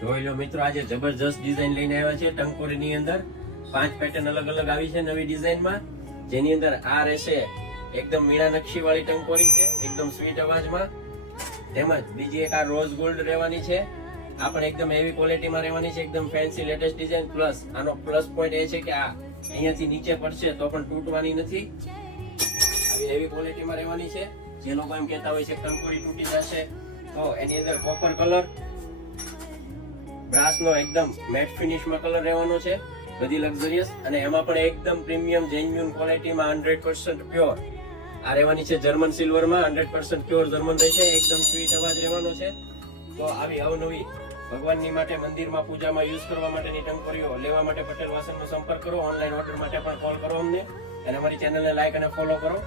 જોઈ લો મિત્રો, આજે જબરજસ્ત ડિઝાઇન લઈને આવ્યા છે ટંકોરીની અંદર. પાંચ પેટર્ન અલગ અલગ આવી છે નવી ડિઝાઇનમાં જેની અંદર આ રહેશે એકદમ મીણા નકશી વાળી ટંકોરી છે, એકદમ સ્વીટ અવાજમાં. તેમજ બીજી એક આ રોઝ ગોલ્ડ રહેવાની છે. આ પણ એકદમ હેવી ક્વોલિટીમાં રહેવાની છે, એકદમ ફેન્સી લેટેસ્ટ ડિઝાઇન પ્લસ આનો પ્લસ પોઈન્ટ એ છે કે આ અહીંયાથી નીચે પડશે તો પણ તૂટવાની નથી. આવી હેવી ક્વોલિટીમાં રહેવાની છે. જે લોકો એમ કહેતા હોય છે ટંકોરી તૂટી જશે, તો એની અંદર કોપર કલર બ્રાસનો એકદમ મેટ ફિનિશમાં કલર રહેવાનો છે, બધી લક્ઝરિયસ અને એમાં પણ એકદમ પ્રીમિયમ જેન્યુન ક્વોલિટીમાં હંડ્રેડ પર્સન્ટ પ્યોર આ રહેવાની છે જર્મન સિલ્વરમાં હંડ્રેડ પર્સન્ટ પ્યોર જર્મન રહેશે, એકદમ સ્વીટ અવાજ રહેવાનો છે. તો આવી અવનવી ભગવાનની માટે મંદિરમાં પૂજામાં યુઝ કરવા માટેની ટંકોરીઓ લેવા માટે પટેલ વાસણનો સંપર્ક કરો ઓનલાઈન ઓર્ડર માટે પણ કોલ કરો અમને. અને અમારી ચેનલને લાઈક અને ફોલો કરો.